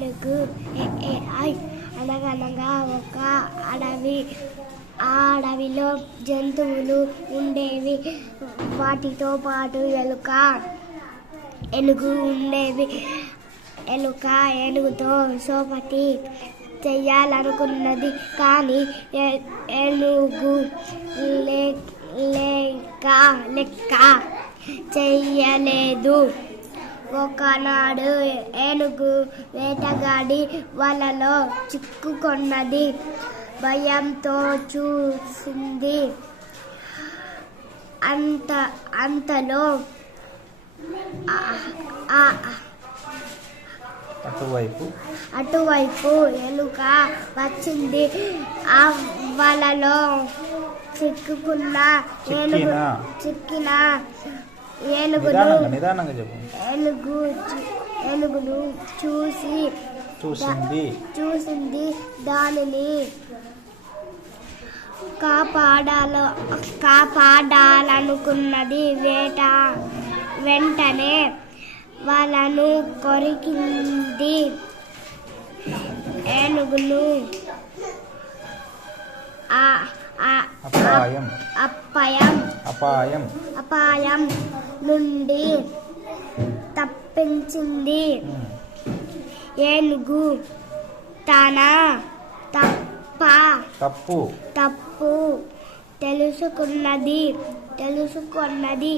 Telugu AI అనగనగా ఒక అడవి ఆ అడవిలో జంతువులు ఉండేవి. వాటితో పాటు ఎలుక ఎలుగు ఉండేవి. ఎలుక ఏనుగుతో సోపతి చెయ్యాలనుకున్నది. కానీ ఏనుగు లే- లేక లెక్క చెయ్యలేదు. ఒకనాడు ఏనుగు వేటగాడి వలలో చిక్కుకొన్నది. భయంతో చూసింది. అంత అంతలో అటువైపు. అటువైపు ఎలుక వచ్చింది. ఆ వలలో చిక్కుకున్న ఏనుగు చిక్కిన. చిక్కిన ఏనుగును చూసి చూసింది. చూసింది దానిని కాపాడాల కాపాడాలనుకున్నది వేట వెంటనే వాళ్ళను కొరికింది. ఏనుగును ఆ- ఆ- అపాయం. అపాయం. అపాయం నుండి తప్పించింది. ఏనుగు తన తప్ప తప్పు. తప్పు తెలుసుకున్నది తెలుసుకున్నది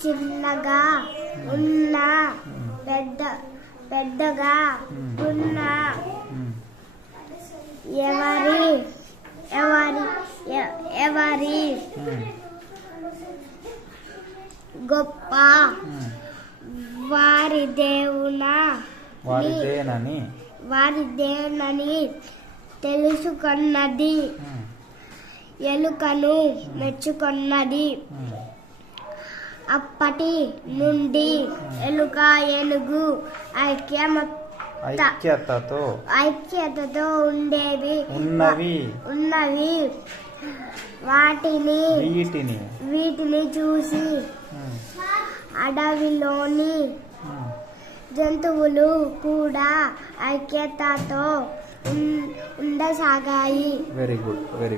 చిన్నగా ఉన్న పెద్ద పెద్దగా ఉన్న ఉమ్. ఎవరి ఎవరి ఎ- ఎవరి ఉమ్. గొప్ప. వారి దేవున వారిదేనని వారిదేనని తెలుసుకున్నది. ఎలుకను మెచ్చుకున్నది. అప్పటి నుండి ఎలుక ఏనుగు ఐక్యమ ఐక్యతతో ఐక్యతతో ఉండేవి. ఉన్నవి. ఉన్నవి. వాటిని వీటిని వీటిని చూసి. అడవిలోని. జంతువులు కూడా ఐక్యతతో ఉండసాగాయి వెరీ గుడ్ వెరీ